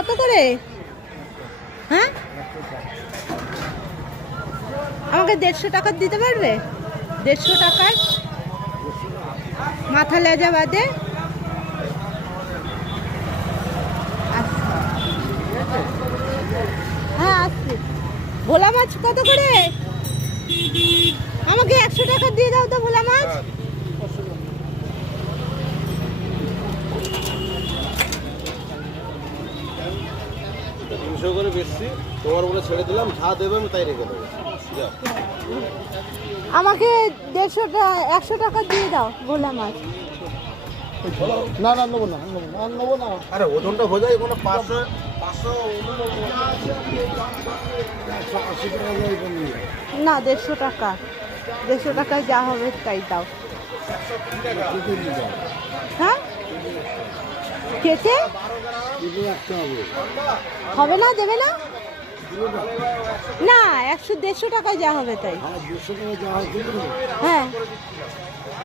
কত করে? হ্যাঁ, আমাকে 150 টাকা দিতে পারবে? 150 টাকায় মাথা লেজা বাদে। হ্যাঁ আসছি। ভোলা মাছ কত করে? আমাকে 100 টাকা দিয়ে দাও তো ভোলা মাছ। করে বেশি তোমার বলে ছেড়ে দিলাম, যা দেবে আমি তাই রেখে দেবো। আমাকে 150 টাকা দিয়ে দাও ভোলা মাছ। না না নেবো না, নেবো না। আরে ওজনটা হয়ে যায় কোনো 500 না 150 টাকা, 150 টাকায় যা হবে তাই দাও। হ্যাঁ কেটে হবে না, দেবে না? না 100-150 টাকায় যা হবে তাই। হ্যাঁ